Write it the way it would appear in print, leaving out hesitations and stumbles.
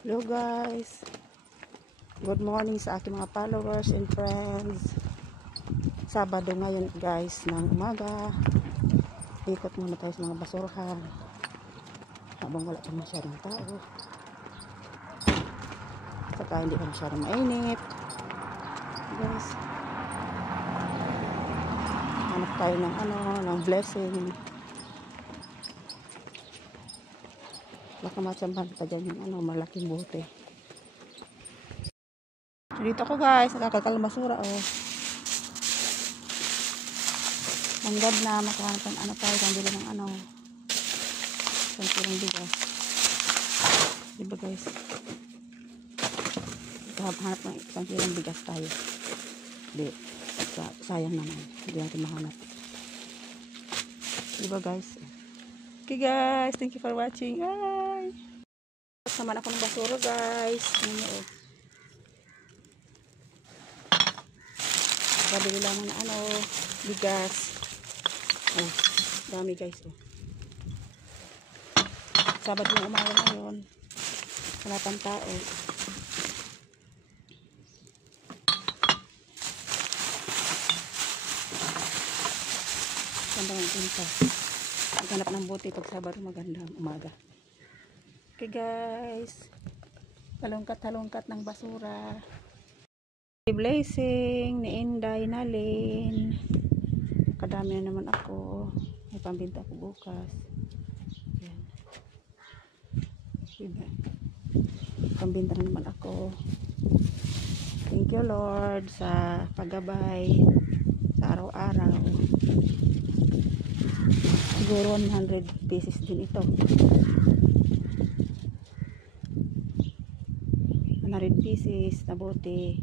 Hello guys, good morning sa aking mga followers and friends. Sabado ngayon guys ng umaga. Ikot muna tayo sa mga basurahan habang wala pa masyadong tao, saka hindi pa masyadong mainit guys. Hanap tayo ng blessing. Baka matsambahan pa dyan yung malaking bote. Dito ako guys, nakakakal basura Manggad na makahanap ng tayo kung bila ng isang bigas. Diba guys? Hanap ng isang kilong bigas tayo. Di, sayang naman. Hindi natin mahanap. Diba guys? Okay guys, thank you for watching. Bye! Saman ako ng basura guys. Babili lang ng bigas. Dami guys. Sabado ng umaga ngayon. Wala pang tao. Ganda ng tinta. Maghanap ng buti pag Sabado magandang umaga. Okay guys. Talungkat ng basura. Blessing ni Inday Nalin. Kadami na naman ako. May pambinta ko bukas. Yan. Diba? Pambinta na naman ako. Thank you Lord sa paggabay sa araw-araw. Siguro 100 pieces din ito. 100 pieces na bote.